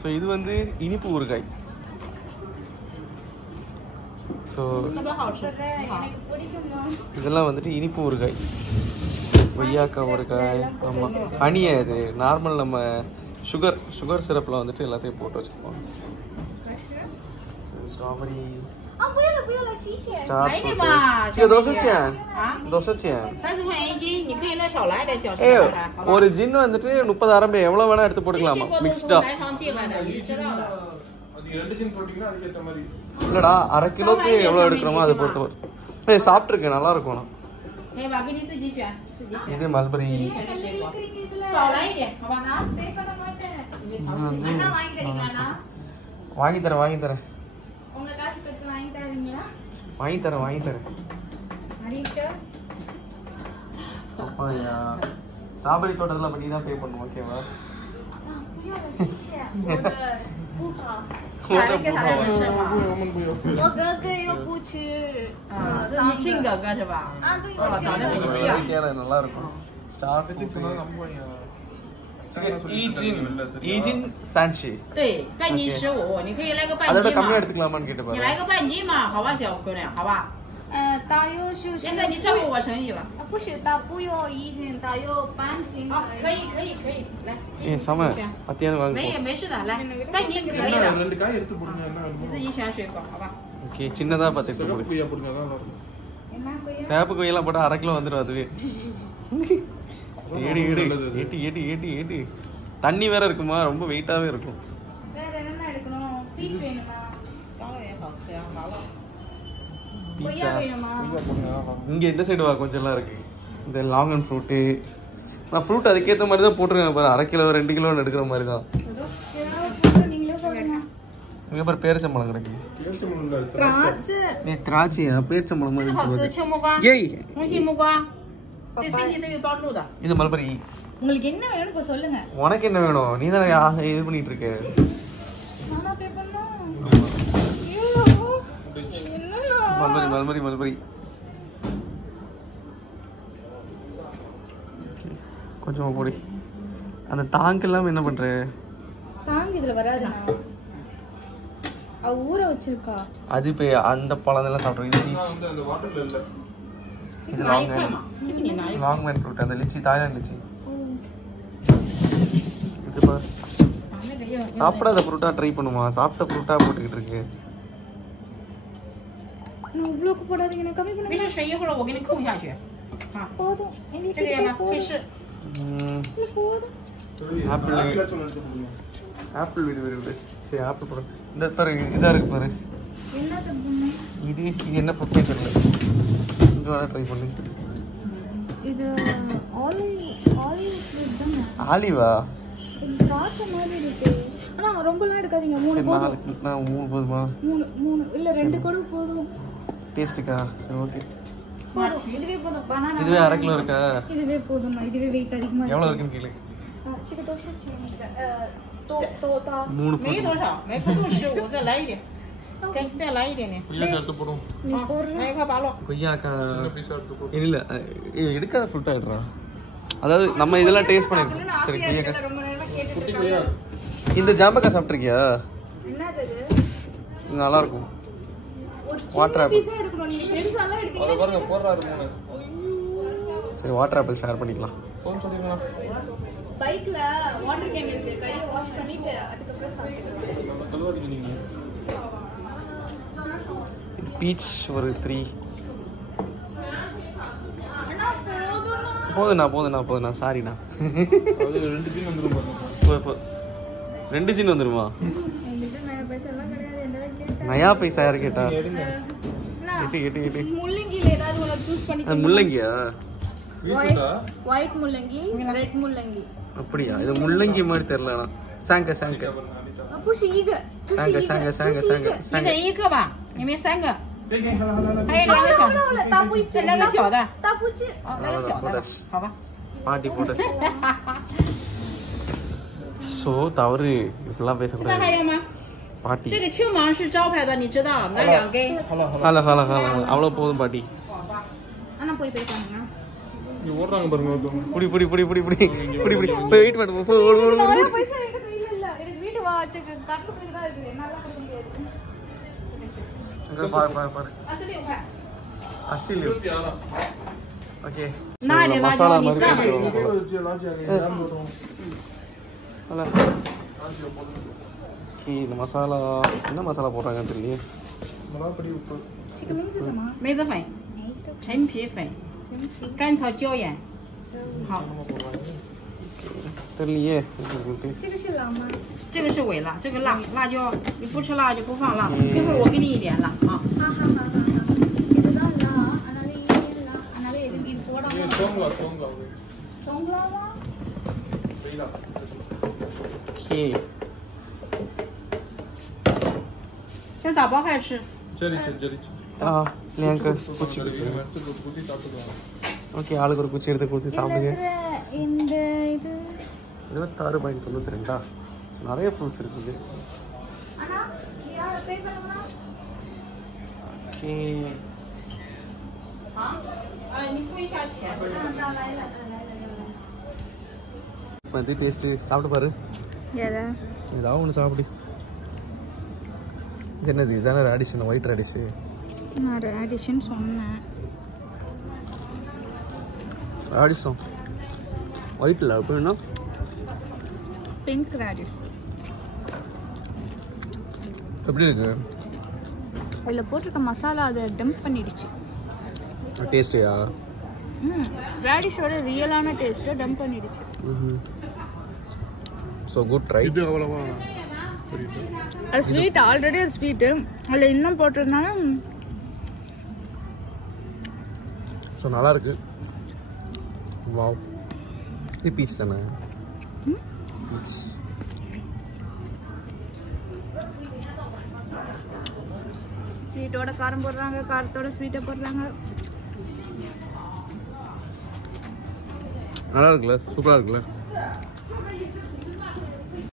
So இது வந்து இனிப்பு ஊறுகாய். ஸோ இதெல்லாம் வந்துட்டு இனிப்பு ஊறுகாய், கொய்யாக்காய் ஊறுகாய். ஆமாம், ஹனியா இது நார்மல் நம்ம சுகர் சிரப்பில் வந்துட்டு எல்லாத்தையும் போட்டு வச்சுருப்போம். ஸ்ட்ராபெரி ஒரு ஜின் வந்துட்டு 30 RMB எவ்வளவு வேணா எடுத்து போட்டுக்கலாமா மிக்ஸ்டா? இல்லடா, அரை கிலோக்கு எவ்வளவு எடுக்கிறோமோ அதை பொறுத்து சாப்பிட்டுருக்கேன், நல்லா இருக்கும். இது மல்பரி. வாங்கி தரேன் வாங்கி தரேன் வாங்கி தரேன் வாங்கி தரேன். ஸ்ட்ராபெரி தோட்டத்தில் பண்ணி தான் பே பண்ணுவோம், ஓகேவா? நல்லா இருக்கும். அதோட கம்மியா எடுத்துக்கலாமான்னு கேட்டு பாருங்க.大约是现在你照顾我生意了？不是，大不要1斤，大约半斤。可以可以可以，来。什么？没事的，来，半斤可以的。2காய் எடுத்து போடுங்க,你自己选水果，好吧？ ஓகே, சின்னதா பார்த்து போடுங்க. சேப்பு கொய்யெல்லாம் போட்டா 1/2 கிலோ வந்துடும் அதுவே. ஏடி தண்ணி வேற இருக்குமா, ரொம்ப வெயிட்டாவே இருக்கும். வேற என்ன எடுக்கணும்? பீச் வேணுமா? இங்க இந்த சைடு வா, கொஞ்சம் எல்லாம் இருக்கு. இந்த லாங் அண்ட் ஃப்ரூட்டு, நான் ஃப்ரூட் அதுக்கேற்ற மாதிரி தான் போட்டுருக்கேன் பாரு. 1/2 கிலோ 2 கிலோ எடுக்கிற மாதிரி தான். இங்க பாரு, பேரிச்சம்பழம் கிடக்கு. திராட்சையா? பேரிச்சம்பழம் மாதிரி இது மல்பரி. உங்களுக்கு என்ன வேணும் சொல்லுங்க. உனக்கு என்ன வேணும்? நீ தானே இது பண்ணிட்டு இருக்க. மல்பரி மல்பரி கொஞ்சமா போடி. அந்த தாங்கு எல்லாம் என்ன பண்ற? தாங்கு இதுல வராதுண்ணா, அவ ஊற வச்சிருக்கா. அது இப்ப அந்த பழம் எல்லாம் சாப்பிடுறோம். இது இது லாங் மேன் ஃப்ரூட், அந்த லிச்சி, தாய்லாந்து லிச்சி. இது பாரு, சாப்பிடாத ஃப்ரூட்டா ட்ரை பண்ணுமா? சாப்பிட்ட ஃப்ரூட்டா போட்டுக்கிட்டு இருக்கு. இவ்வளோக்கு போடாதீங்க, நான் கம்மி பண்ணுங்க.没事，一会儿我给你扣下去。啊，போதும்.这个吗？脆柿。போதும். ஆப்பிள் விடு. சரி, ஆப்பிள் போடு. இந்த பாரு, இதா இருக்கு பாரு. என்ன தப்புங்க? இது என்ன பப்பே தெரியல. இது வேற ட்ரை பண்ணு. இது ஆலிவ் ஃப்ரூட் தானே? ஆலிவா? இது திராட்சை மாதிரி இருக்கு. ஆனா ரொம்பலாம் எடுக்காதீங்க. 3 போதும். நான் 3 போதுமா? 3 இல்ல 2 கூட போதும். டேஸ்ட்டுக்கா? சரி, ஓகே. போதும், இதுவே போதும். பனானா இதுவே 1/2 கிலோ இருக்கா? இதுவே போதும். இதுவே வெயிட் அதிகமா இருக்கு. எவ்வளவு இருக்குன்னு கேளு.这个都是前面的多大？ 3 没多少，每个都15，再来一点，再来一点点。கொய்யாக்கா எடுத்து போடும்.来一块8落。கொய்யாக்கா சின்ன பீஸா எடுத்து போடு. இல்ல, எடுக்காத ஃப்ரூட் ஆயிடுறா. அதாவது நம்ம இதெல்லாம் டேஸ்ட் பண்ணிருக்கோம். சரி, கொய்யாக்கா ரொம்ப நேரமா கேட்டுட்டு இருக்காங்க. இந்த ஜாம்பக்கா சாப்பிட்டிருக்கியா? என்னது இது? நல்லா இருக்கும். வாட்டர் ஆப்பிள் பீஸா எடுக்கணும். நீங்க பெருசாலாம் எடுத்தீங்க. அத பாருங்க, போறாரு மூணு. சரி, வாட்டர் ஆப்பிள் ஷேர் பண்ணிக்கலாம். போன் சொல்றீங்களா? பைக்ல வாட்டர் கேன் இருக்கு. கையை வாஷ் பண்ணிட்டு அதுக்கு அப்புறம் சாப்பிடுங்க. கல்வாரிக்கு நீங்க. இது பீச் ஒரு 3. அண்ணா போதுண்ணா சாரிண்ணா. அது 2 ஜின் வந்துரும் பாருங்க. 2 ஜின் வந்துருமா? என்கிட்ட நயா பைசா எல்லாம் கிடையாது. என்னடா கேட்டா? நயா பைசா யாரு கேட்டா? எட்டு. முள்ளங்கில ஏதாவது ஒன்னு சூஸ் பண்ணிக்கோங்க. அது முள்ளங்கியா? ஒயிட் முள்ளங்கி, ரெட் முள்ளங்கி. அப்படியா? இது முள்ளங்கி மாதிரி தெரியலனா. சாங்க. புஷி ஈக.你一个吧，里面3个。还有2个小的，大布一那个小的，大布去，那个小的，好吧。பாட்டி போட்டு. சோ தவறு இப்பலாம் பேச கூடாது.还有吗？பாட்டி.这个青芒是招牌的，你知道？那2根。好了，அவ்வளவு போதும் பாட்டி. அண்ணா போய் பேசானுங்க. நீ ஓடுறாங்க பாருங்க. புடி. போய் வெயிட் பண்ணு. நயா பைசா என்கிட்ட இல்ல. எனக்கு வீட்டு வா. வச்சுக்கு கட்டுக்குள்ள தான் இருக்கு நல்லா கொடுக்க முடியாது அங்க பாரு 26块26OK 那里辣椒你蘸着吃。好了இந்த மசாலா என்ன மசாலா போடுறாங்கன்னு தெரியலையே这个名字什么梅子粉、陈皮粉、甘草椒盐。好，தெரியலையே 这个是辣吗这个是尾辣，这个辣椒你不吃辣就不放辣，一会儿我给你一点辣啊。好இதுதான் லா அதனால இல்ல அதனால இது போடாம சோங்கலாவா OK 先打包开吃。这里吃啊2个குச்சி ஓகே ஆளுக்கு ஒரு குச்சி எடுத்து கொடுத்து சாப்பிடுங்க இந்த இது 26.92 நிறைய ஃப்ரூட்ஸ் இருக்குது அண்ணா யார பே பண்ணுமா ஓகே 好，你付一下钱。来了வந்து டேஸ்ட் சாப்பிட்டு பாரு எதை ஏதாவது ஒன்று சாப்பிடு இது என்னது இதான ரேடிஷன் ஒயிட் ரேடிஷு நான் ரேடிஷன் சொன்னேன் ரேடிஷம் ஒயிட்டில் அப்படின்னா பிங்க் ரேடிஷ் எப்படி இருக்கு அதில் போட்டிருக்க மசாலா அதை டம்ப் பண்ணிடுச்சு டேஸ்டியா ரேடிஷோட ரியலான டேஸ்ட்டை டம்ப் பண்ணிடுச்சு ஸோ குட் ட்ரை இது அவ்வளவா அது ஸ்வீட் ஆல்ரெடி அது ஸ்வீட்டு அதில் இன்னும் போட்டிருந்தாலும் ஸோ நல்லா இருக்கு வாவ் இது பீச் தானே பீச் ஸ்வீட்டோட காரம் போடுறாங்க காரத்தோட ஸ்வீட்டை போடுறாங்க நல்லா இருக்குல்ல சூப்பராக இருக்குல்ல